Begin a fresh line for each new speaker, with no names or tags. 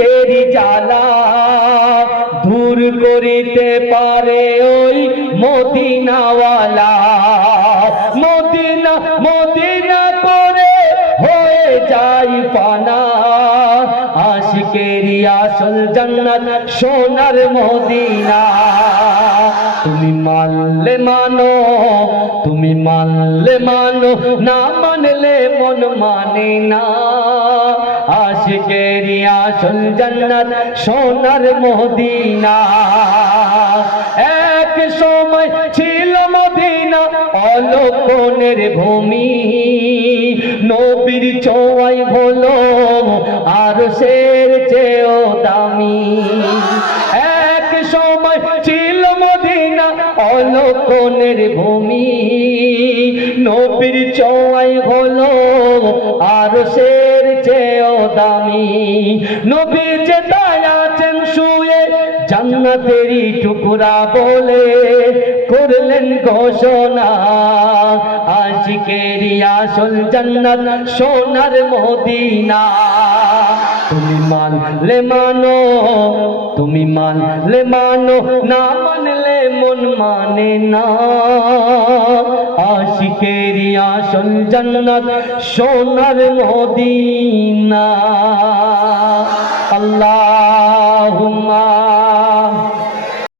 ইশকেরি জ্বালা দূর করিতে পারে ওই মদিনাওয়ালা। মদিনা মদিনা করে হয়ে যাই পানা। আশিকেরি আসল জান্নাত সোনার মদিনা। তুমি মানলে মানো, তুমি মানলে মানো, না মানলে মন মানে না। আশিকেরি আসল জান্নাত, সোনার মদিনা। এক সময় ছিল মদিনা অলক্ষণের ভূমি। নবীর চোয়াই হলো আর শের চেয়েও দামি। এক সময় ছিল মদিনা অলক্ষণের ভূমি। নবীর চোয়াই হলো আর চেয়েও দামি। নবী যে আছেন শুয়ে জান্নাতেরই টুকরা বলে করলেন ঘোষণা। আশিকেরি আসল জান্নাত সোনার মদিনা। তুমি মানলে মানো, তুমি মানলে মানো, না মানলে মন মানে না। আসল জান্নাত সোনার মদিনা। আল্লাহুম্মা